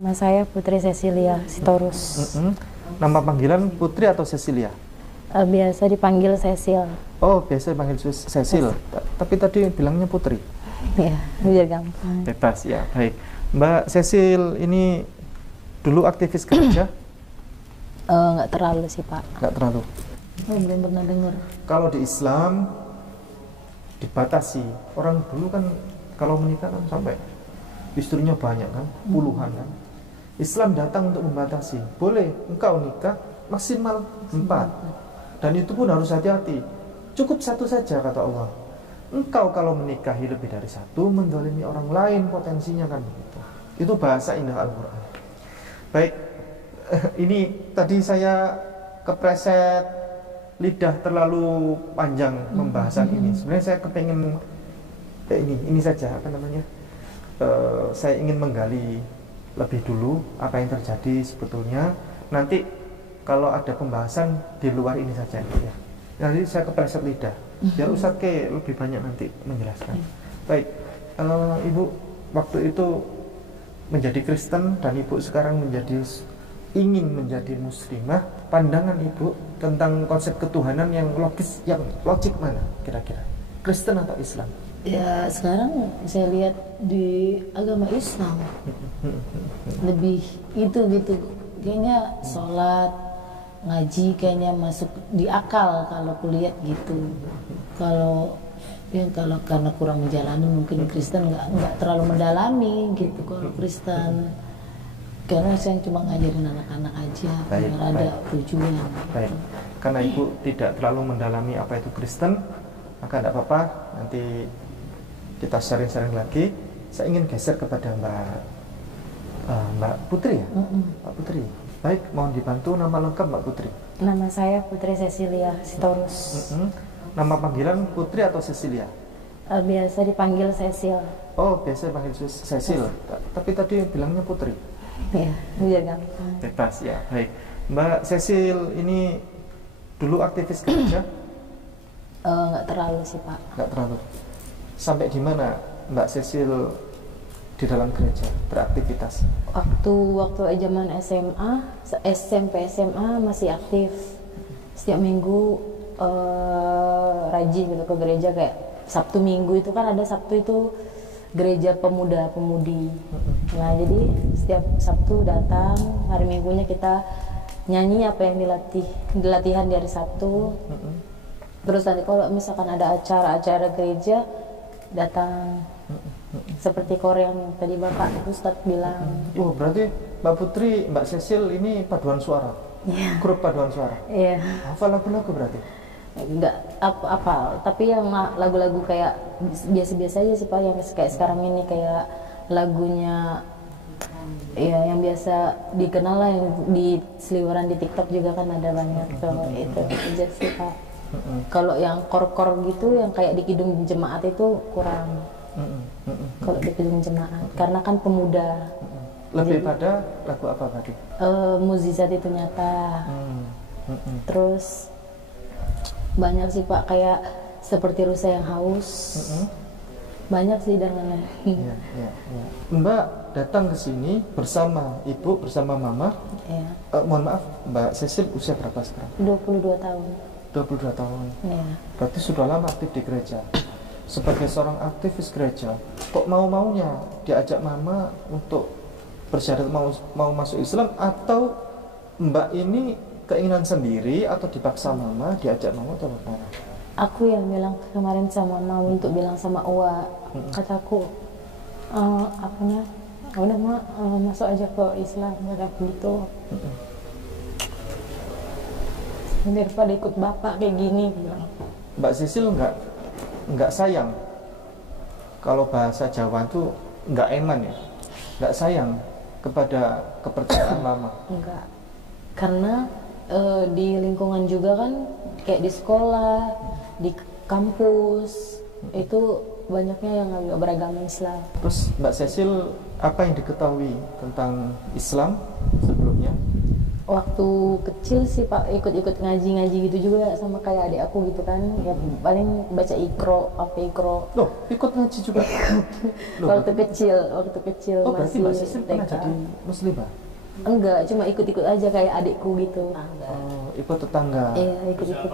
Nama saya Putri Cecilia Sitorus. Nama panggilan Putri atau Cecilia? Biasa dipanggil Cecil. Oh, biasa dipanggil Cecil. Tapi tadi bilangnya Putri. Ya, biar gampang. Bebas ya, baik. Mbak Cecil ini dulu aktivis gereja? Nggak terlalu sih, Pak. Nggak terlalu. Belum pernah dengar. Kalau di Islam dibatasi. Orang dulu kan kalau menikah kan sampai istrinya banyak kan, puluhan kan. Islam datang untuk membatasi. Boleh engkau nikah maksimal 4. Dan itu pun harus hati-hati. Cukup 1 saja kata Allah. Engkau kalau menikahi lebih dari 1 mendolimi orang lain potensinya kan begitu. Itu bahasa indah Al-Quran. Baik, ini tadi saya kepreset lidah terlalu panjang pembahasan ini. Sebenarnya saya kepengen ini saja apa namanya? Saya ingin menggali lebih dulu apa yang terjadi sebetulnya. Nanti kalau ada pembahasan di luar ini saja ya. Nanti saya kepreset lidah. Biar Ustadz lebih banyak nanti menjelaskan. Baik, Ibu waktu itu menjadi Kristen dan Ibu sekarang ingin menjadi Muslimah. Pandangan Ibu tentang konsep ketuhanan yang logis, yang logik mana kira-kira? Kristen atau Islam? Ya, sekarang saya lihat di agama Islam lebih itu gitu. Kayaknya sholat, ngaji kayaknya masuk di akal kalau kulihat gitu. Kalau karena kurang menjalani mungkin Kristen nggak terlalu mendalami gitu kalau Kristen. Karena saya cuma ngajarin anak-anak aja biar ada tujuan. Baik. Karena Ibu tidak terlalu mendalami apa itu Kristen, maka tidak apa-apa. Nanti kita sharing-sharing lagi. Saya ingin geser kepada Mbak Putri ya, Mbak Putri. Baik, mohon dibantu nama lengkap Mbak Putri. Nama saya Putri Cecilia Sitorus. Nama panggilan Putri atau Cecilia? Biasa dipanggil Cecil. Oh, biasa dipanggil Cecil. Tapi tadi bilangnya Putri. Ya, biar gampang. Bebas ya, baik. Mbak Cecil ini dulu aktivis gereja? Nggak terlalu sih, Pak. Nggak terlalu. Sampai di mana Mbak Cecil di dalam gereja beraktivitas? Waktu zaman SMA, SMP SMA masih aktif. Setiap minggu rajin gitu ke gereja, kayak Sabtu Minggu itu kan ada Sabtu itu gereja pemuda-pemudi. Nah, jadi setiap Sabtu datang, hari Minggunya kita nyanyi apa yang dilatihan di hari Sabtu. Terus nanti kalau misalkan ada acara-acara gereja datang. Seperti Korea yang tadi Bapak Ustadz bilang. Oh, berarti Mbak Putri, Mbak Cecil ini paduan suara? Iya. Grup paduan suara? Iya. Hafal lagu-lagu berarti? Enggak apa, tapi yang lagu-lagu kayak biasa-biasa aja sih Pak, yang kayak sekarang ini kayak lagunya ya yang biasa dikenal lah, yang di seliweran di TikTok juga kan ada banyak tuh. Itu aja sih Pak. Kalau yang kor-kor gitu yang kayak di kidung jemaat itu kurang. Kalau di kidung jemaat karena kan pemuda. Lebih pada lagu apa tadi? Mukjizat itu nyata. Terus banyak sih Pak, kayak seperti rusa yang haus. Banyak sih dengan ya. Mbak datang ke sini bersama Ibu, bersama Mama. Ya. Mohon maaf, Mbak Cecil usia berapa sekarang? 22 tahun. 22 tahun. Ya. Berarti sudah lama aktif di gereja. Sebagai seorang aktivis gereja, kok mau-maunya diajak Mama untuk bersyahadat mau masuk Islam, atau Mbak ini keinginan sendiri atau dipaksa Mama, diajak Mama atau bagaimana? Aku yang bilang kemarin sama Mama untuk bilang sama Uwa, kataku udah masuk aja ke Islam, kataku gitu. Daripada ikut bapak kayak gini bilang. Mbak Cecil nggak sayang, kalau bahasa Jawa itu nggak eman ya, nggak sayang kepada kepercayaan Mama? Enggak, karena di lingkungan juga kan kayak di sekolah, di kampus itu banyaknya yang agak beragama Islam. Terus Mbak Cecil apa yang diketahui tentang Islam sebelumnya? Waktu kecil sih Pak ikut-ikut ngaji-ngaji gitu juga sama kayak adik aku gitu kan. Ya paling baca Iqra, apa Iqra. Loh, ikut ngaji juga. Loh, waktu kecil oh, berarti masih Mbak Sisil pernah TK. jadi muslimah? Enggak, cuma ikut-ikut aja kayak adikku gitu. Oh, ikut tetangga. Iya, ikut-ikut.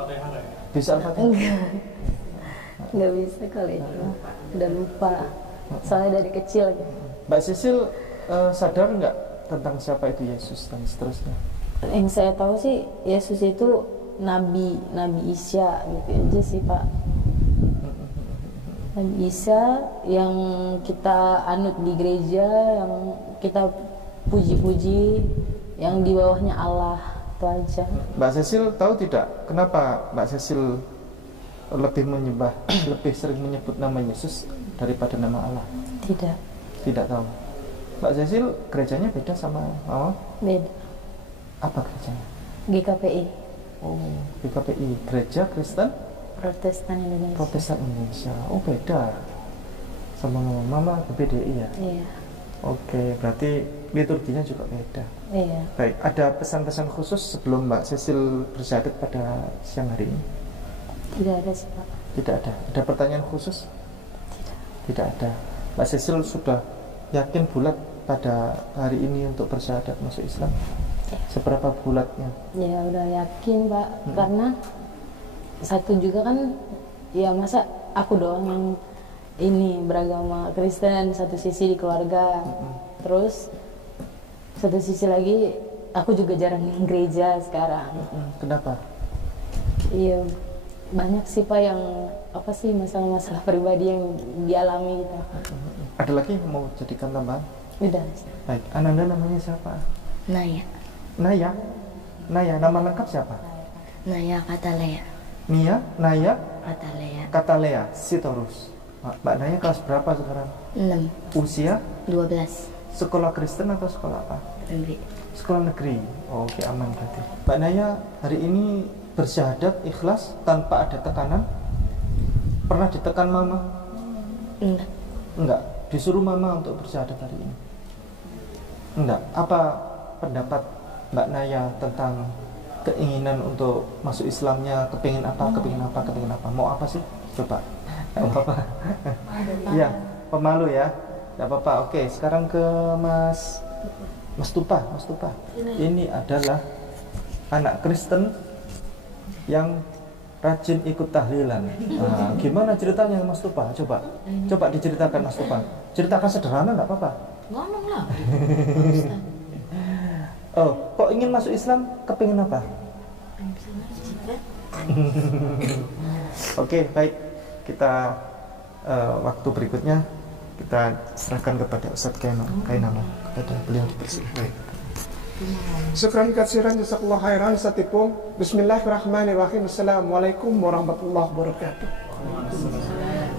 Bisa Al-Fatihah? Enggak bisa kali itu. Udah lupa. Soalnya dari kecil gitu. Mbak Sisil sadar nggak tentang siapa itu Yesus dan seterusnya? Yang saya tahu sih Yesus itu Nabi Isa gitu aja sih Pak. Nabi Isa yang kita anut di gereja, yang kita puji-puji, yang di bawahnya Allah, itu aja. Mbak Sisil tahu tidak kenapa Mbak Sisil lebih sering menyebut nama Yesus daripada nama Allah? Tidak tahu. Mbak Sisil gerejanya beda sama Mama? Beda. Apa gerejanya? GKPI. Oh, GKPI, Gereja Kristen Protestan Indonesia. Protestan Indonesia. Oh, beda sama Mama GBDI ya? Iya. Oke, berarti liturginya juga beda. Iya. Baik, ada pesan-pesan khusus sebelum Mbak Sisil bersyahadat pada siang hari ini? Tidak ada sih Pak. Tidak ada. Ada pertanyaan khusus? Tidak ada. Mbak Sisil sudah yakin bulat pada hari ini untuk bersyahadat masuk Islam? Seberapa bulatnya? Ya udah yakin Pak, karena satu juga kan, ya masa aku doang yang ini beragama Kristen, satu sisi di keluarga, terus satu sisi lagi aku juga jarang ke gereja sekarang. Kenapa? Iya, banyak sih Pak yang apa sih masalah-masalah pribadi yang dialami gitu. Ada lagi yang mau jadikan tambahan? Udah. Baik, Ananda namanya siapa? Naya Nama lengkap siapa? Naya Katalea Naya Katalea Katalea Sitorus. Mbak Naya kelas berapa sekarang? 6 Usia? 12 Sekolah Kristen atau sekolah apa? negeri. Sekolah negeri. Oh, oke, aman berarti. Mbak Naya hari ini bersyahadat ikhlas tanpa ada tekanan? Pernah ditekan Mama? Enggak. Disuruh Mama untuk bersyahadat hari ini? Enggak. Apa pendapat Mbak Naya tentang keinginan untuk masuk Islamnya? Kepingin apa? Mau apa sih? Coba. Enggak apa-apa. Iya, pemalu ya. Enggak apa-apa. Oke, sekarang ke Mas Tupa. Ini adalah anak Kristen yang rajin ikut tahlilan. Nah, gimana ceritanya Mas Tupa? Coba diceritakan Mas Tupa. Ceritakan sederhana, nggak apa-apa. Ngomong lah. Oh, kok ingin masuk Islam? Kepingin apa? Oke, baik. Kita waktu berikutnya kita serahkan kepada Ustadz Kainama, kepada beliau dipersilakan. Syukran katsiran jazakallahu khairan Ustaz Ipung. Bismillahirrahmanirrahim. Assalamualaikum warahmatullahi wabarakatuh.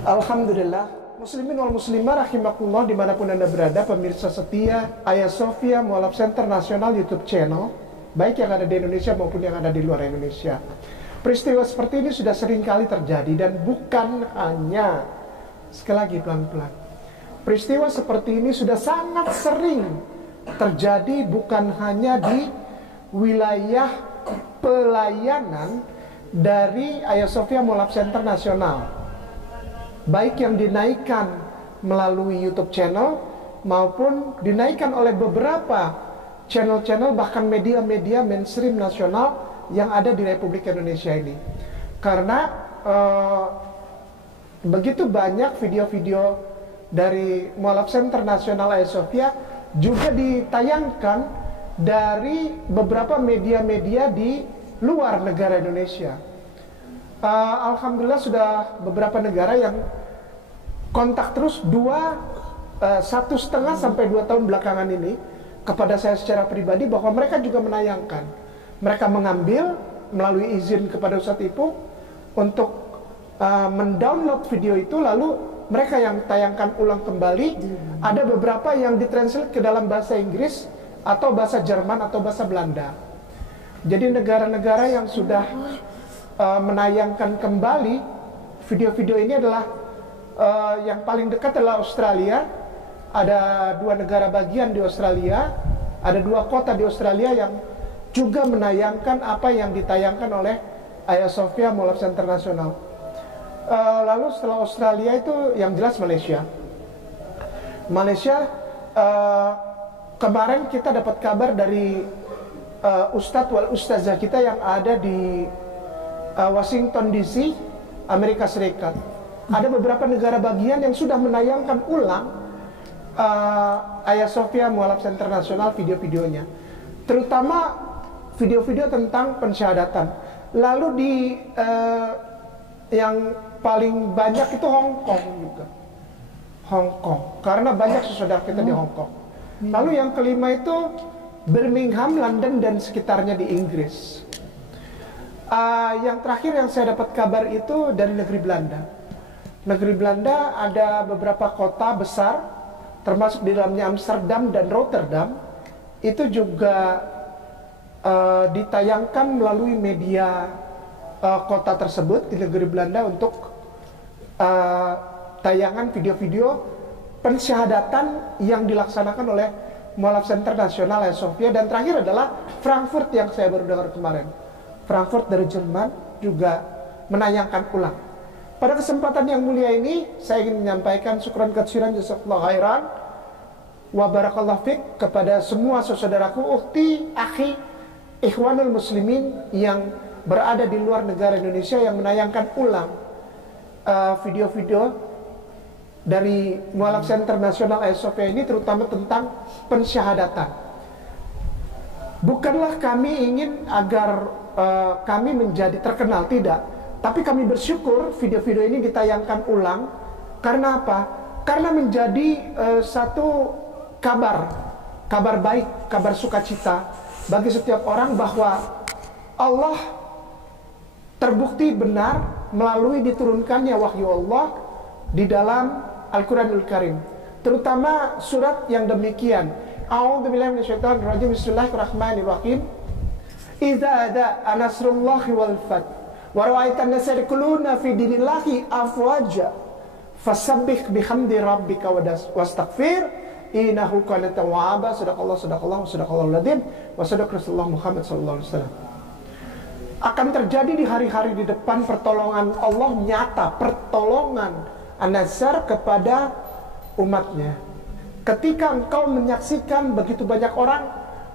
Alhamdulillah, muslimin wal muslimah rahimakumullah dimanapun Anda berada, pemirsa setia Ayah Sofia Mualaf Center Nasional YouTube channel, baik yang ada di Indonesia maupun yang ada di luar Indonesia. Peristiwa seperti ini sudah sering kali terjadi dan bukan hanya, sekali lagi pelan-pelan, peristiwa seperti ini sudah sangat sering terjadi bukan hanya di wilayah pelayanan dari Ayah Sofia Mualaf Center Nasional, baik yang dinaikkan melalui YouTube channel maupun dinaikkan oleh beberapa channel-channel bahkan media-media mainstream nasional yang ada di Republik Indonesia ini. Karena begitu banyak video-video dari Mualaf Center Nasional Ayah Sofia juga ditayangkan dari beberapa media-media di luar negara Indonesia. Alhamdulillah sudah beberapa negara yang kontak terus 1,5 sampai 2 tahun belakangan ini kepada saya secara pribadi bahwa mereka juga menayangkan. Mereka mengambil melalui izin kepada Ustadz Ipung untuk mendownload video itu, lalu mereka yang tayangkan ulang kembali. Ada beberapa yang ditranslate ke dalam bahasa Inggris atau bahasa Jerman atau bahasa Belanda. Jadi negara-negara yang sudah menayangkan kembali video-video ini adalah yang paling dekat adalah Australia. Ada 2 negara bagian di Australia, ada 2 kota di Australia yang juga menayangkan apa yang ditayangkan oleh Hagia Sophia Mualaf Center Nasional. Lalu setelah Australia itu yang jelas Malaysia. Kemarin kita dapat kabar dari Ustadz wal Ustazah kita yang ada di Washington DC, Amerika Serikat. Ada beberapa negara bagian yang sudah menayangkan ulang Hagia Sophia Mualaf Center Nasional video-videonya, terutama video-video tentang pensyahadatan. Lalu di yang paling banyak itu Hong Kong juga, Hong Kong, karena banyak saudara kita di Hong Kong. Lalu yang kelima itu Birmingham, London dan sekitarnya di Inggris. Yang terakhir yang saya dapat kabar itu dari negeri Belanda. Negeri Belanda ada beberapa kota besar, termasuk di dalamnya Amsterdam dan Rotterdam, itu juga ditayangkan melalui media kota tersebut di negeri Belanda untuk tayangan video-video pensyahadatan yang dilaksanakan oleh Mualaf Center Nasional Hagia Sophia. Dan terakhir adalah Frankfurt yang saya baru dengar kemarin. Frankfurt dari Jerman juga menayangkan ulang. Pada kesempatan yang mulia ini saya ingin menyampaikan syukran katsiran jazakallahu khairan wa barakallahu fik kepada semua saudaraku, ukhti, akhi, ikhwanul muslimin yang berada di luar negara Indonesia yang menayangkan ulang video-video dari Mualaf Center Nasional Hagia Sophia ini, terutama tentang pensyahadatan. Bukanlah kami ingin agar kami menjadi terkenal, tidak. Tapi kami bersyukur video-video ini ditayangkan ulang. Karena apa? Karena menjadi satu kabar baik, kabar sukacita bagi setiap orang bahwa Allah terbukti benar melalui diturunkannya wahyu Allah di dalam Al-Quranul Karim, terutama surat yang demikian. A'udzubillahi minasyaitonir rajim. Bismillahirrahmanirrahim. Idza ada nasrullahi wal fath wa ra'aitan nasa yadkhuluna fi dinillahi afwaja fasabbih bihamdi rabbika wastaghfir innahu kana tawwaba. Sadaqallahul adzim wa sadaqa Rasulullah Muhammad sallallahu alaihi wasallam. Akan terjadi di hari-hari di depan pertolongan Allah nyata, pertolongan An-Nasr kepada umatnya. Ketika engkau menyaksikan begitu banyak orang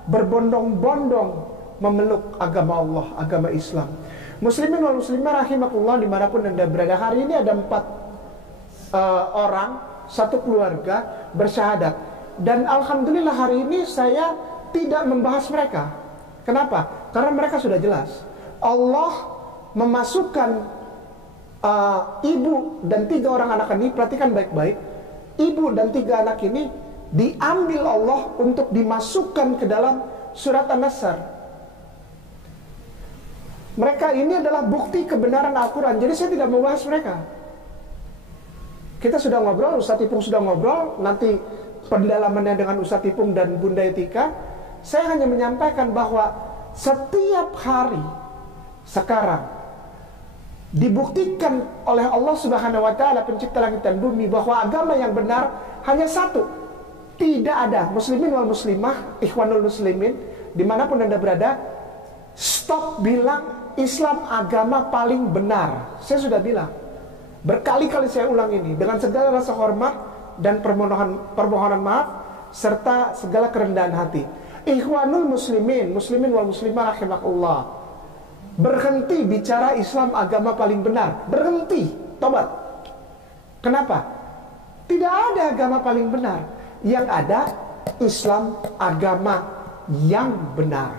berbondong-bondong memeluk agama Allah, agama Islam. Muslimin wal muslimah rahimakumullah dimanapun anda berada, hari ini ada 4 orang, satu keluarga bersyahadat. Dan alhamdulillah hari ini saya tidak membahas mereka. Kenapa? Karena mereka sudah jelas. Allah memasukkan ibu dan 3 orang anak ini, perhatikan baik-baik. Ibu dan 3 anak ini diambil Allah untuk dimasukkan ke dalam surat An-Nasr. Mereka ini adalah bukti kebenaran Al-Quran. Jadi saya tidak membahas mereka. Kita sudah ngobrol, Ustadz Ipung sudah ngobrol, nanti pendalamannya dengan Ustadz Ipung dan Bunda Etika. Saya hanya menyampaikan bahwa setiap hari sekarang dibuktikan oleh Allah Subhanahu wa taala, pencipta langit dan bumi, bahwa agama yang benar hanya satu. Tidak ada. Muslimin wal muslimah, ikhwanul muslimin, dimanapun anda berada, stop bilang Islam agama paling benar. Saya sudah bilang, berkali-kali saya ulang ini dengan segala rasa hormat dan permohonan maaf serta segala kerendahan hati. Ikhwanul muslimin, muslimin wal muslimah rahimakumullah, berhenti bicara Islam agama paling benar. Berhenti, tobat. Kenapa? Tidak ada agama paling benar. Yang ada Islam agama yang benar.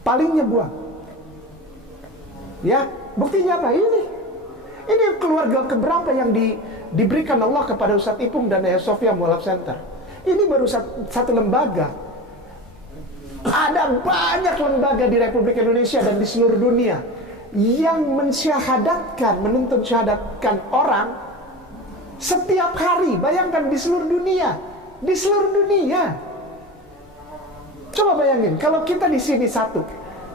Palingnya buang. Ya, buktinya apa? Ini keluarga keberapa yang diberikan Allah kepada Ustadz Ipung dan Hagia Sophia Mualaf Center. Ini baru satu lembaga. Ada banyak lembaga di Republik Indonesia dan di seluruh dunia yang mensyahadatkan, menuntut syahadatkan orang setiap hari. Bayangkan, di seluruh dunia. Di seluruh dunia. Coba bayangin, kalau kita di sini satu,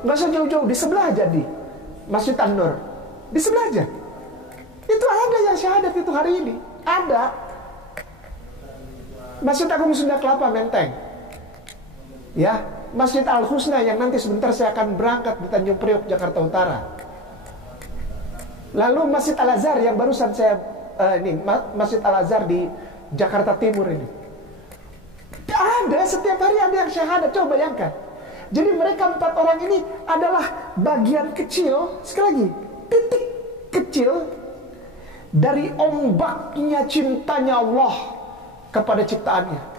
nggak usah jauh-jauh, di sebelah aja di Masjid An-Nur, di sebelah aja. Itu ada yang syahadat itu hari ini. Ada. Masjid Agung Sunda Kelapa, Menteng. Ya, Masjid Al-Husna yang nanti sebentar saya akan berangkat di Tanjung Priok, Jakarta Utara. Lalu Masjid Al-Azhar yang barusan saya Masjid Al-Azhar di Jakarta Timur ini. Ada, setiap hari ada yang syahadat. Coba bayangkan. Jadi mereka 4 orang ini adalah bagian kecil, sekali lagi, titik kecil dari ombaknya cintanya Allah kepada ciptaannya.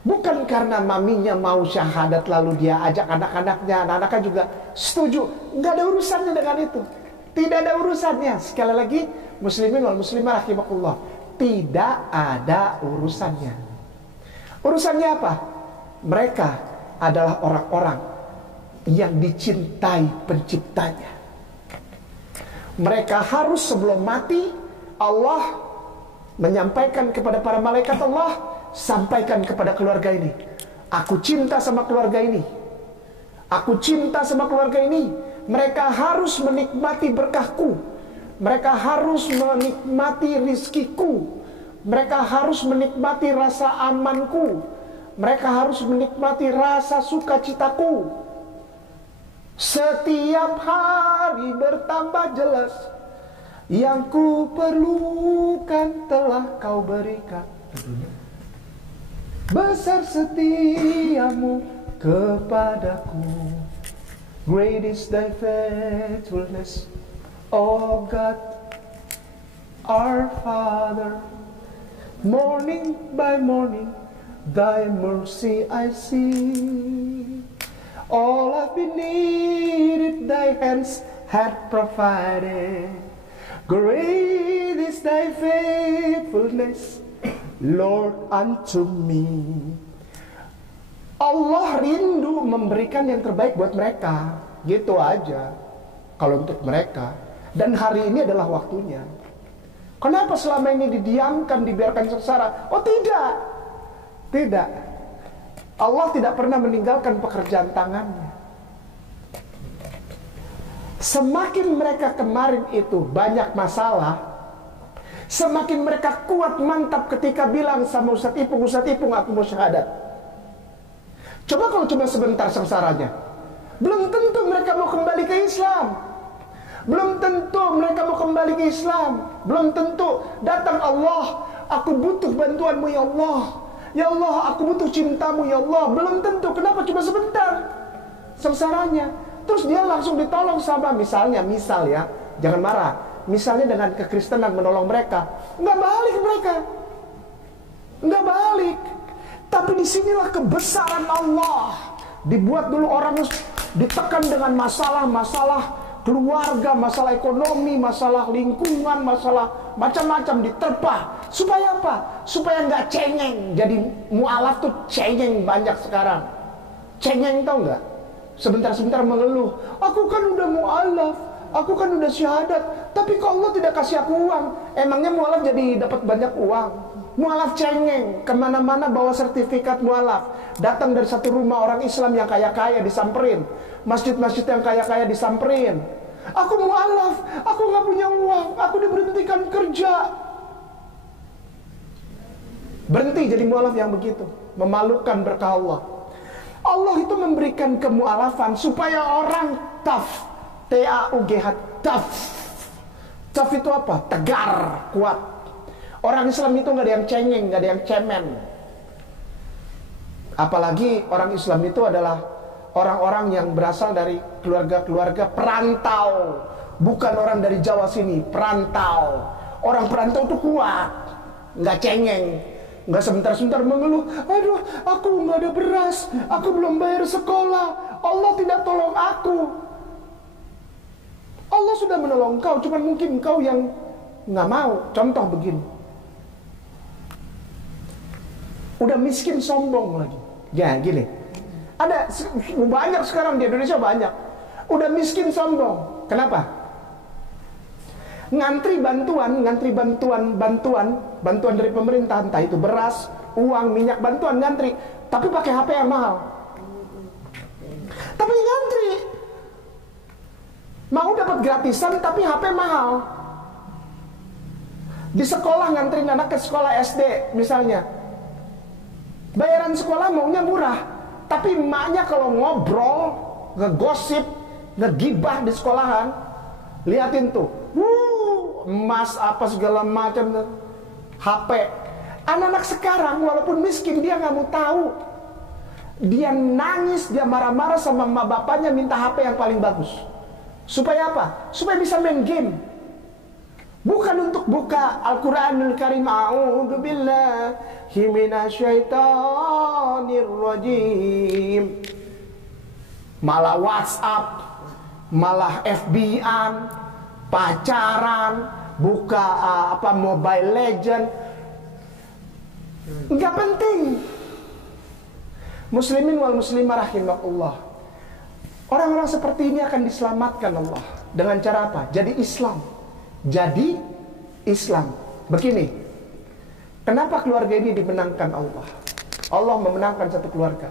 Bukan karena maminya mau syahadat lalu dia ajak anak-anaknya, anak-anaknya juga setuju. Nggak ada urusannya dengan itu. Tidak ada urusannya. Sekali lagi, muslimin wal muslimah rahimakumullah, tidak ada urusannya. Urusannya apa? Mereka adalah orang-orang yang dicintai penciptanya. Mereka harus sebelum mati, Allah menyampaikan kepada para malaikat Allah, sampaikan kepada keluarga ini, aku cinta sama keluarga ini, aku cinta sama keluarga ini. Mereka harus menikmati berkahku, mereka harus menikmati rizkiku, mereka harus menikmati rasa amanku, mereka harus menikmati rasa sukacitaku. Setiap hari bertambah jelas, yang ku perlukan telah kau berikan. Besar setiamu kepadaku, great is thy faithfulness, O God, our Father. Morning by morning, thy mercy I see. All I've been needed, thy hands had provided. Great is thy faithfulness, Lord, unto me. Allah rindu memberikan yang terbaik buat mereka. Gitu aja. Kalau untuk mereka. Dan hari ini adalah waktunya. Kenapa selama ini didiamkan, dibiarkan sengsara? Oh tidak. Tidak. Allah tidak pernah meninggalkan pekerjaan tangannya. Semakin mereka kemarin itu banyak masalah, semakin mereka kuat mantap ketika bilang sama Ustadz Ipung, aku mau syahadat. Coba kalau cuma sebentar sengsaranya, belum tentu mereka mau kembali ke Islam. Belum tentu mereka mau kembali ke Islam. Belum tentu datang Allah, aku butuh bantuanmu ya Allah. Ya Allah, aku butuh cintamu ya Allah. Belum tentu. Kenapa cuma sebentar sengsaranya? Terus dia langsung ditolong sama misal ya, jangan marah. Misalnya dengan kekristenan menolong mereka, nggak balik mereka, nggak balik. Tapi disinilah kebesaran Allah. Dibuat dulu orang ditekan dengan masalah-masalah keluarga, masalah ekonomi, masalah lingkungan, masalah macam-macam diterpa. Supaya apa? Supaya nggak cengeng. Jadi mu'alaf tuh cengeng banyak sekarang. Cengeng tau nggak? Sebentar-sebentar mengeluh, aku kan udah mu'alaf, aku kan udah syahadat, tapi kok Allah tidak kasih aku uang. Emangnya mu'alaf jadi dapat banyak uang? Mu'alaf cengeng, kemana-mana bawa sertifikat mu'alaf. Datang dari satu rumah orang Islam yang kaya-kaya disamperin, masjid-masjid yang kaya-kaya disamperin. Aku mu'alaf, aku gak punya uang, aku diberhentikan kerja. Berhenti jadi mu'alaf yang begitu, memalukan berkah Allah. Allah itu memberikan kemu'alafan supaya orang taf, T-A-U-G-H, taf. Taf itu apa? Tegar, kuat. Orang Islam itu gak ada yang cengeng, gak ada yang cemen. Apalagi orang Islam itu adalah orang-orang yang berasal dari keluarga-keluarga perantau. Bukan orang dari Jawa sini, perantau. Orang perantau itu kuat, gak cengeng. Nggak sebentar-sebentar mengeluh, aduh aku nggak ada beras, aku belum bayar sekolah, Allah tidak tolong aku. Allah sudah menolong kau, cuman mungkin kau yang nggak mau. Contoh begini, udah miskin sombong lagi. Ya gini, ada banyak sekarang di Indonesia banyak, udah miskin sombong. Kenapa? Ngantri bantuan dari pemerintah, entah itu beras, uang, minyak, bantuan, ngantri, tapi pakai HP yang mahal. Tapi ngantri, mau dapat gratisan tapi HP mahal. Di sekolah nganterin anak ke sekolah SD misalnya, bayaran sekolah maunya murah, Tapi emaknya kalau ngobrol, ngegosip, ngegibah di sekolahan, liatin tuh, emas apa segala macam, HP. Anak-anak sekarang walaupun miskin dia nggak mau tahu. Dia nangis, dia marah-marah sama emak bapaknya minta HP yang paling bagus. Supaya apa? Supaya bisa main game. Bukan untuk buka Al-Quranul Karim. A'udzu billahi minasyaitonir rajim. Malah WhatsApp, malah FB-an, pacaran, buka Mobile Legend. Enggak penting. Muslimin wal muslimah rahimakumullah. Orang-orang seperti ini akan diselamatkan Allah. Dengan cara apa? Jadi Islam. Jadi Islam. Begini, kenapa keluarga ini dimenangkan Allah? Allah memenangkan satu keluarga.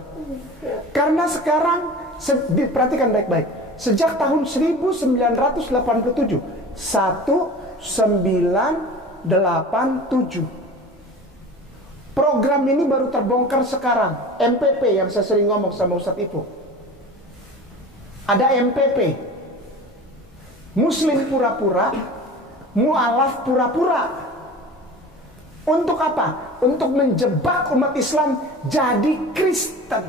Karena sekarang, perhatikan baik-baik, sejak tahun 1987, 1987, program ini baru terbongkar sekarang. MPP yang saya sering ngomong sama Ustadz Ipo. Ada MPP, Muslim pura-pura, mu'alaf pura-pura. Untuk apa? Untuk menjebak umat Islam jadi Kristen.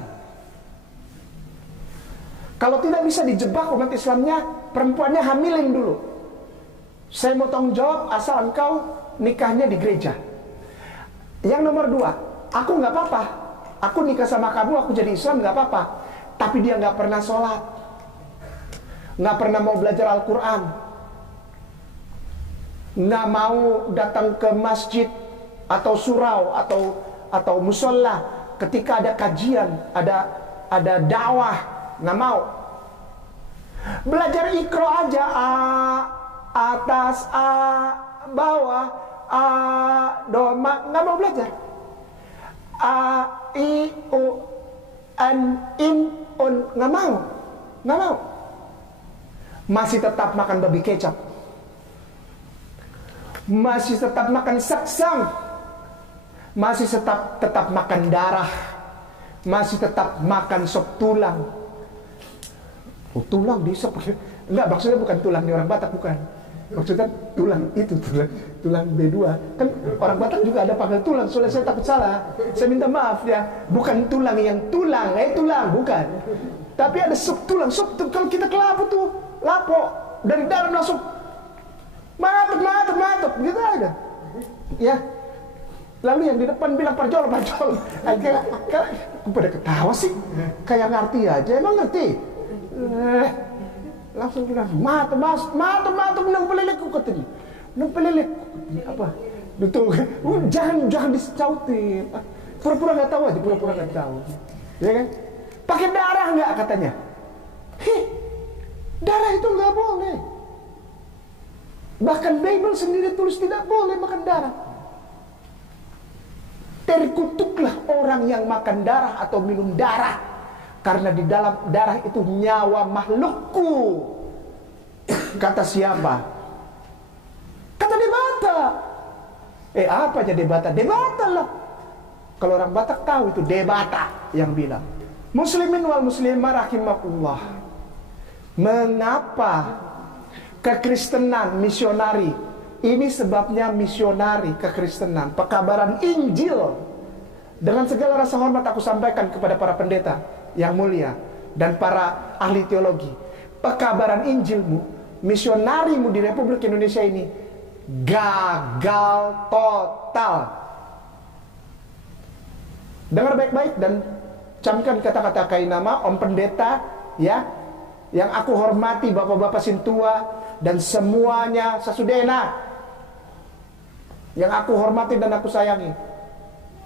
Kalau tidak bisa dijebak umat Islamnya, perempuannya hamilin dulu. Saya mau tanggung jawab asal engkau nikahnya di gereja. Yang nomor 2, aku nggak apa-apa. Aku nikah sama kamu, aku jadi Islam nggak apa-apa. Tapi dia nggak pernah sholat, nggak pernah mau belajar Al-Quran, nggak mau datang ke masjid atau surau atau musola ketika ada kajian, ada dakwah, nggak mau. Belajar Iqra aja, A atas, A bawah, A do ma, nggak mau belajar. A I U N in un, nggak mau. Masih tetap makan babi kecap, masih tetap makan saksang, masih tetap makan darah, masih tetap makan sop tulang. Oh, tulang disop? Enggak, maksudnya bukan tulang di orang Batak, bukan. Maksudnya tulang itu, tulang B2. Kan orang Batak juga ada panggil tulang, soalnya saya takut salah. Saya minta maaf ya, bukan tulang yang tulang, bukan. Tapi ada sup tulang, kalau kita kelapa tuh, lapo, dari dalam langsung matep, gitu aja. Ya. Lalu yang di depan bilang parjol. Kayak pada ketawa sih, kayak ngerti aja, emang ngerti. Langsung bilang mata nang pelilik katanya. Nang pelilik apa? Betul. Jangan disautin. Pura-pura nggak tahu aja, pura-pura nggak tahu. Ya kan? Pakai darah nggak katanya? Darah itu nggak boleh. Bahkan Bible sendiri tulis tidak boleh makan darah. Terkutuklah orang yang makan darah atau minum darah. Karena di dalam darah itu nyawa makhlukku. Kata siapa? Kata Debata. Apa aja Debata? Debata lah. Kalau orang Batak tahu itu Debata yang bilang. Muslimin wal muslimah rahimakumullah. Mengapa kekristenan misionari? Ini sebabnya misionari kekristenan, pekabaran Injil. Dengan segala rasa hormat aku sampaikan kepada para pendeta yang mulia dan para ahli teologi, pekabaran Injilmu, misionarimu di Republik Indonesia ini gagal total. Dengar baik-baik dan camkan kata-kata kainama Om Pendeta ya, yang aku hormati, bapak-bapak sintua dan semuanya sesudena yang aku hormati dan aku sayangi.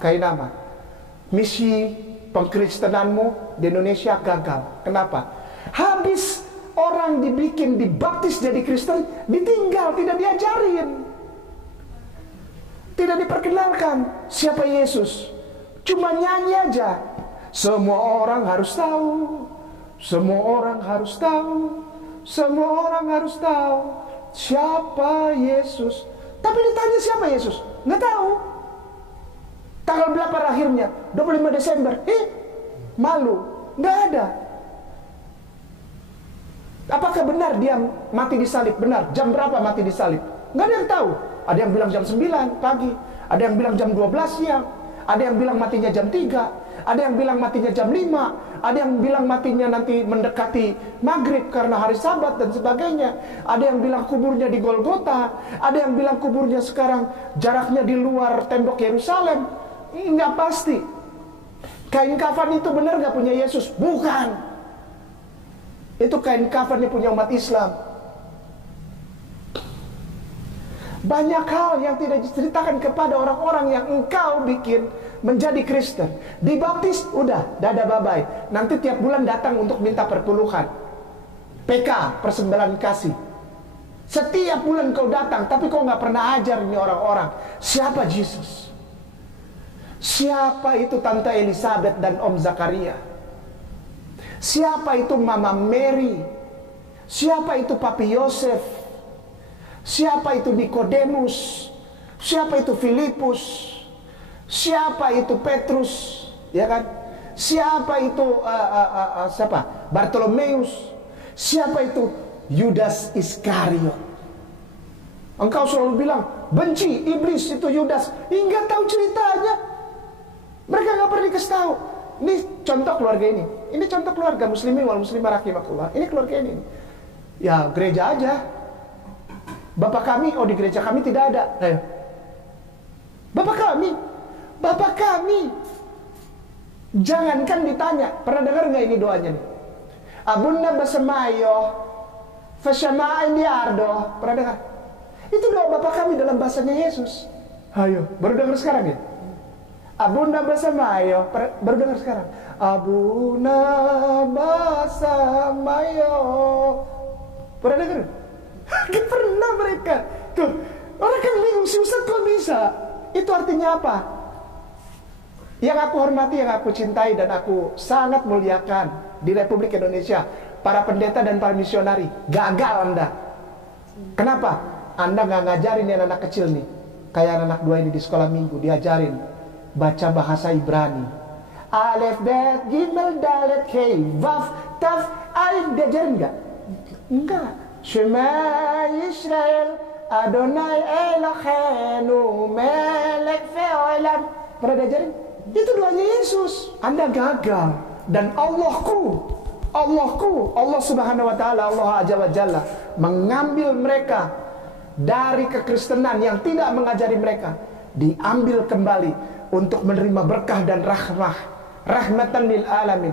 Kainama, misi pengkristenanmu di Indonesia gagal. Kenapa? Habis orang dibikin dibaptis jadi Kristen, ditinggal, tidak diajarin, tidak diperkenalkan siapa Yesus. Cuma nyanyi aja. Semua orang harus tahu, semua orang harus tahu, semua orang harus tahu siapa Yesus. Tapi ditanya siapa Yesus, nggak tahu. Tanggal berapa lahirnya? 25 Desember. Malu. Nggak ada. Apakah benar dia mati di salib? Benar. Jam berapa mati di salib? Nggak ada yang tahu. Ada yang bilang jam 9 pagi, ada yang bilang jam 12 siang, ada yang bilang matinya jam 3, ada yang bilang matinya jam 5, ada yang bilang matinya nanti mendekati maghrib karena hari Sabat dan sebagainya. Ada yang bilang kuburnya di Golgota, ada yang bilang kuburnya sekarang jaraknya di luar tembok Yerusalem. Nggak pasti. Kain kafan itu benar nggak punya Yesus? Bukan. Itu kain kafannya punya umat Islam. Banyak hal yang tidak diceritakan kepada orang-orang yang engkau bikin menjadi Kristen. Dibaptis, udah, dadah bye-bye. Nanti tiap bulan datang untuk minta perpuluhan. PK, persembahan kasih. Setiap bulan kau datang, tapi kau nggak pernah ajar ini orang-orang. Siapa Yesus? Siapa itu Tante Elizabeth dan Om Zakaria? Siapa itu Mama Mary? Siapa itu Papi Yosef? Siapa itu Nikodemus? Siapa itu Filipus? Siapa itu Petrus? Ya kan? Siapa itu siapa? Bartolomeus? Siapa itu Yudas Iskariot? Engkau selalu bilang benci iblis itu Yudas. Enggak tahu ceritanya. Mereka nggak pernah dikasih tahu. Ini contoh keluarga ini. Ini contoh keluarga muslimin wal muslimah rahimakumullah. Ini keluarga ini. Ya gereja aja. Bapak kami, oh di gereja kami tidak ada. Ayo. Bapak kami. Jangankan ditanya. Pernah dengar nggak ini doanya nih? Abunda basamayo, fasyama'in diardo. Pernah dengar? Itu doa Bapak kami dalam bahasanya Yesus. Ayo, baru dengar sekarang ya? Abunda basamayo, baru dengar sekarang. Abuna basamayo. Pernah dengar? Gak pernah mereka. Tuh, orang kan bingung, si Ustaz kok bisa? Itu artinya apa? Yang aku hormati, yang aku cintai dan aku sangat muliakan di Republik Indonesia, para pendeta dan para misionari. Gagal Anda. Kenapa? Anda gak ngajarin yang anak kecil nih. Kayak anak 2 ini di sekolah minggu, diajarin baca bahasa Ibrani. Alef, Bet, Gimel, Dalet, Hei, Waf, Taf, Alif. Diajarin gak? Enggak. Shema Yisrael Adonai Eloheinu Melek Fe'olam. Pernah diajarin? Itu doanya Yesus. Anda gagal. Dan Allahku, Allah subhanahu wa ta'ala, Allah azza wa jalla mengambil mereka dari kekristenan yang tidak mengajari mereka, diambil kembali untuk menerima berkah dan rahmatan lil alamin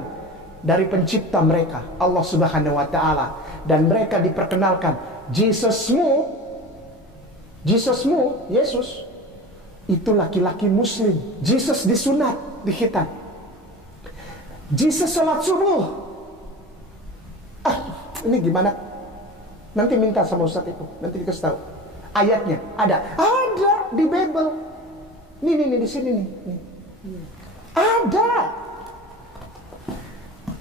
dari pencipta mereka, Allah subhanahu wa ta'ala. Dan mereka diperkenalkan, Yesusmu, Yesus itu laki-laki muslim. Yesus disunat, dikhitan. Yesus sholat subuh. Ini gimana? Nanti minta sama Ustaz itu, nanti dikasih tahu. Ayatnya ada di Bible. Nih di sini nih. Ada.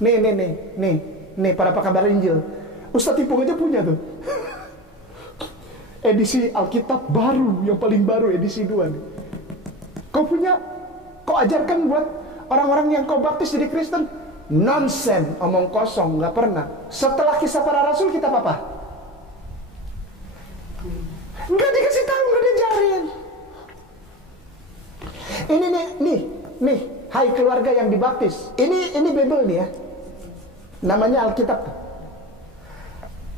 Nih para pekabar Injil. Ustadz Ipung aja punya tuh. Edisi Alkitab baru, yang paling baru edisi 2 nih. Kau punya? Kau ajarkan buat orang-orang yang kau baptis jadi Kristen? Nonsen, omong kosong, nggak pernah. Setelah Kisah Para Rasul kita apa? Nggak dikasih tahu, nggak diajarin. Ini nih, hai keluarga yang dibaptis. Ini Bible nih ya. Namanya Alkitab.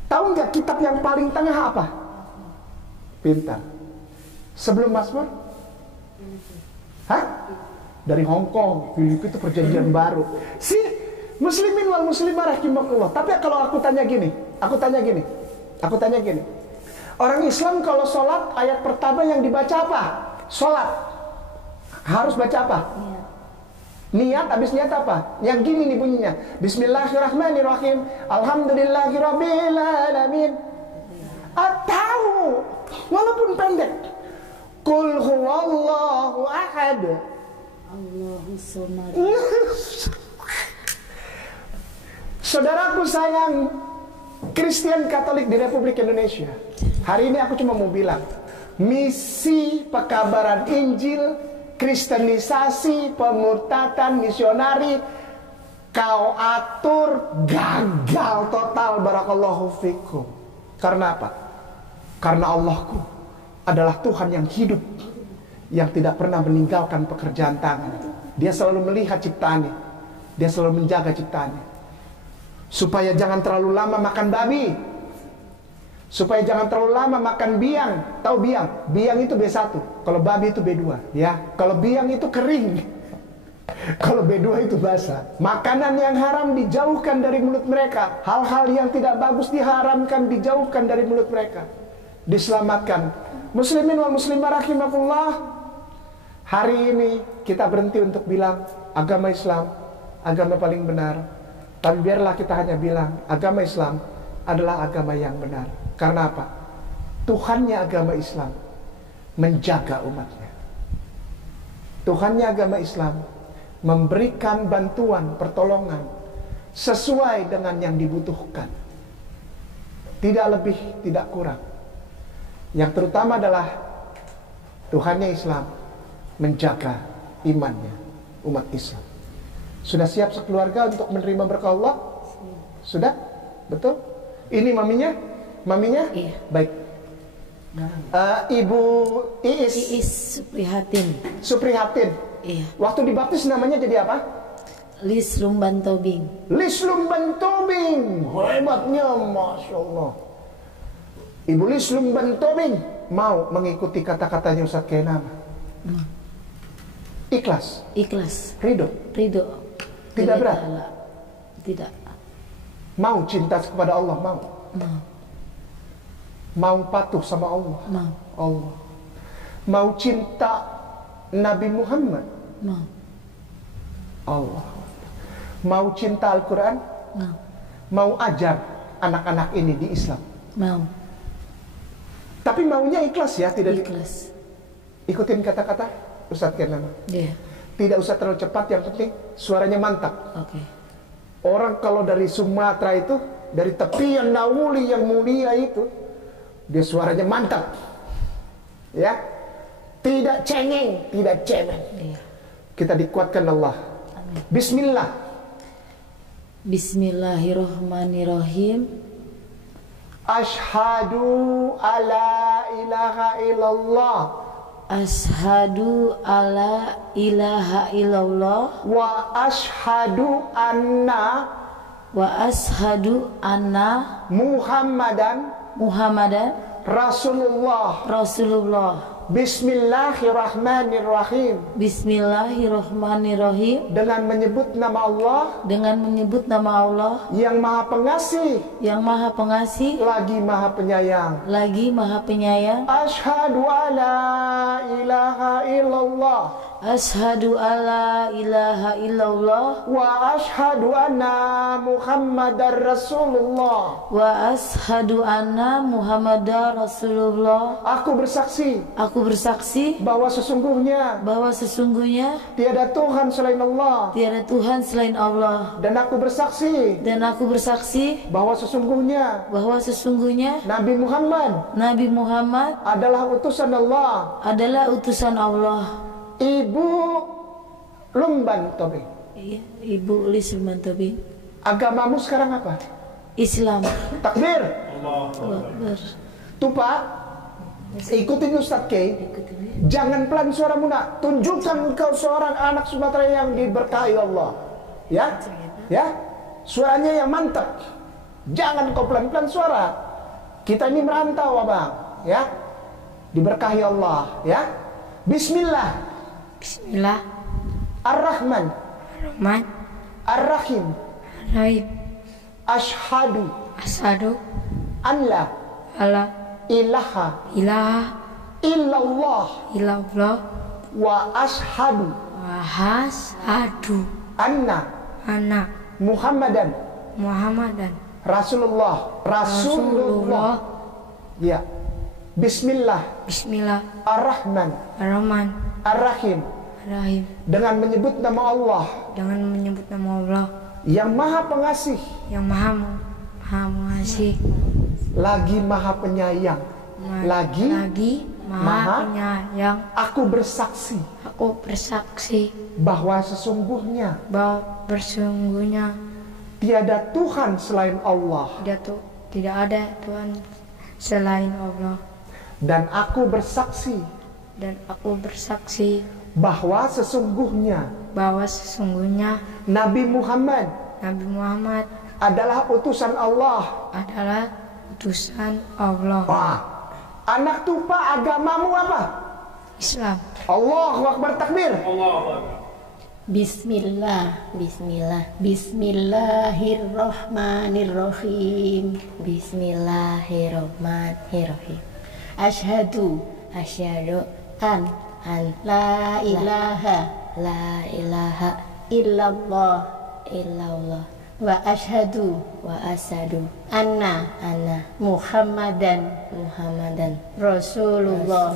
Tahu nggak kitab yang paling tengah apa? Pintar. Sebelum Mazmur? Hah? Dari Hong Kong, Filipi itu perjanjian baru. Si muslimin wal muslimah rahimakumullah. Tapi kalau aku tanya gini. Orang Islam kalau sholat, ayat pertama yang dibaca apa? Sholat. Harus baca apa? Niat, habis niat apa? Yang gini nih bunyinya. Bismillahirrahmanirrahim. Alhamdulillahirabbil alamin. Tahu, walaupun pendek. Qul huwallahu ahad. Allahu samad. Saudaraku sayang, Kristen Katolik di Republik Indonesia. Hari ini aku cuma mau bilang, misi pekabaran Injil, kristenisasi, pemurtatan, misionari kau atur, gagal total. Barakallahu fikum. Karena apa? Karena Allahku adalah Tuhan yang hidup, yang tidak pernah meninggalkan pekerjaan tangan. Dia selalu melihat ciptaannya, dia selalu menjaga ciptaannya. Supaya jangan terlalu lama makan babi, supaya jangan terlalu lama makan biang. Tahu biang? Biang itu B1, kalau babi itu B2 ya. Kalau biang itu kering, kalau B2 itu basah. Makanan yang haram dijauhkan dari mulut mereka. Hal-hal yang tidak bagus diharamkan, dijauhkan dari mulut mereka. Diselamatkan. Muslimin wal muslimah rahimakumullah. Hari ini kita berhenti untuk bilang agama Islam agama paling benar. Tapi biarlah kita hanya bilang agama Islam adalah agama yang benar. Karena apa? Tuhannya agama Islam menjaga umatnya. Tuhannya agama Islam memberikan bantuan, pertolongan sesuai dengan yang dibutuhkan. Tidak lebih, tidak kurang. Yang terutama adalah Tuhannya Islam menjaga imannya umat Islam. Sudah siap sekeluarga untuk menerima berkah Allah? Sudah? Betul? Ini maminya? Maminya? Iya. Baik. Ibu Iis Suprihatin. Suprihatin. Iya. Waktu dibaptis namanya jadi apa? Lis Lumban Tobing. Lis Lumban Tobing. Hebatnya, Masya Allah. Ibu Lis Lumban Tobing mau mengikuti kata-katanya Ustaz Kenama. Ikhlas. Ikhlas. Ridho. Ridho. Tidak berat. Tidak. Mau cinta kepada Allah, mau. Mau. Mau patuh sama Allah. Mau. Allah. Mau cinta Nabi Muhammad. Mau. Allah. Mau cinta Al-Quran. Mau. Mau ajar anak-anak ini di Islam. Mau. Tapi maunya ikhlas ya, tidak Ikhlas. ikutin kata-kata Ustadz Kenama. Iya. Tidak usah terlalu cepat, yang penting suaranya mantap. Oke. Orang kalau dari Sumatera itu, dari tepian Nawuli yang mulia itu, dia suaranya mantap. Ya. Tidak cengeng, tidak cemen. Iya. Kita dikuatkan Allah. Amin. Bismillah. Bismillahirrahmanirrahim. Ashhadu alla ilaha illallah Ashhadu alla ilaha illallah wa ashhadu anna Muhammadan Rasulullah. Bismillahirrahmanirrahim. Bismillahirrahmanirrahim. Dengan menyebut nama Allah yang Maha Pengasih, lagi Maha Penyayang. Ashhadu alla ilaha illallah Ashhadu alla ilaha illallah wa ashhadu anna Muhammadar Rasulullah. Aku bersaksi bahwa sesungguhnya tiada Tuhan selain Allah. Dan aku bersaksi bahwa sesungguhnya Nabi Muhammad adalah utusan Allah. Ibu Lumban Tobing. Iya, Ibu Lis Lumban Tobing. Agamamu sekarang apa? Islam. Takbir. Akbar. Tupa, ikutin Ustadz K. Jangan pelan suaramu nak. Tunjukkan kau seorang anak Sumatera yang diberkahi Allah. Ya, ya. Suaranya yang mantap. Jangan kau pelan-pelan suara. Kita ini merantau, abang. Ya, diberkahi Allah. Ya. Bismillah. Ar-Rahman. Ar-Rahim. Ashhadu an la ilaha illallah wa ashhadu anna Muhammadan Rasulullah. Ya. Bismillah. Ar-Rahman. Ar-Rahim. Dengan menyebut nama Allah yang Maha Pengasih, lagi Maha Penyayang, lagi Maha Penyayang. Aku bersaksi Aku bersaksi bahwa sesungguhnya bahwa bersungguhnya tiada Tuhan selain Allah, tidak ada Tuhan selain Allah. dan aku bersaksi Dan aku bersaksi bahwa sesungguhnya bahwa sesungguhnya Nabi Muhammad Nabi Muhammad adalah utusan Allah. adalah utusan Allah. Wah, anak tupa agamamu apa? Islam. Allahu Akbar, takbir. Bismillah. Bismillah. Bismillahirrahmanirrahim. Bismillahirrahmanirrahim. Asyhadu Asyhadu an an la ilaha la ilaha illallah illallah wa asyhadu wa asyhadu anna anna Muhammadan Muhammadan Rasulullah.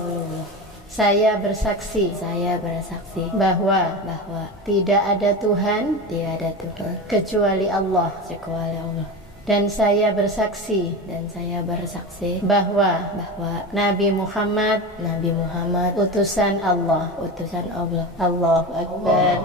Saya bersaksi Saya bersaksi bahwa bahwa tidak ada Tuhan tidak ada Tuhan kecuali Allah, kecuali Allah, dan saya bersaksi dan saya bersaksi bahwa bahwa Nabi Muhammad Nabi Muhammad utusan Allah. utusan Allah. Allahu Akbar.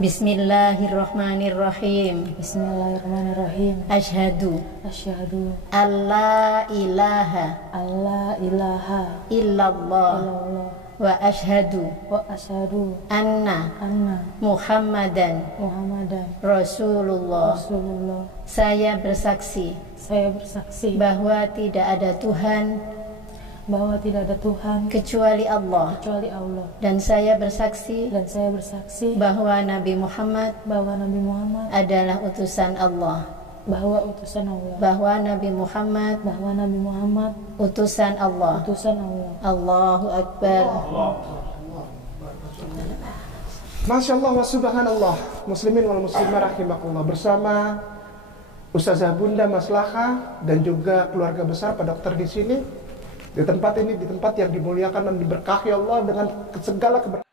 Bismillahirrahmanirrahim. Bismillahirrahmanirrahim. Asyhadu Asyhadu alla ilaha alla ilaha illallah illallah wa asyhadu wa asyhadu anna anna Muhammadan Muhammadan Rasulullah. Rasulullah. Saya bersaksi Saya bersaksi bahwa tidak ada Tuhan bahwa tidak ada Tuhan kecuali Allah, kecuali Allah, dan saya bersaksi dan saya bersaksi bahwa Nabi Muhammad bahwa Nabi Muhammad adalah utusan Allah, bahwa utusan Allah, bahwa Nabi Muhammad bahwa Nabi Muhammad utusan Allah. utusan Allah. Allahu Akbar. Masya Allah wa subhanallah. Muslimin wal muslimah rahimakumullah, bersama Ustazah Bunda Maslahah dan juga keluarga besar Pak Dokter di sini, di tempat ini, di tempat yang dimuliakan dan diberkahi Allah dengan segala keberkahan.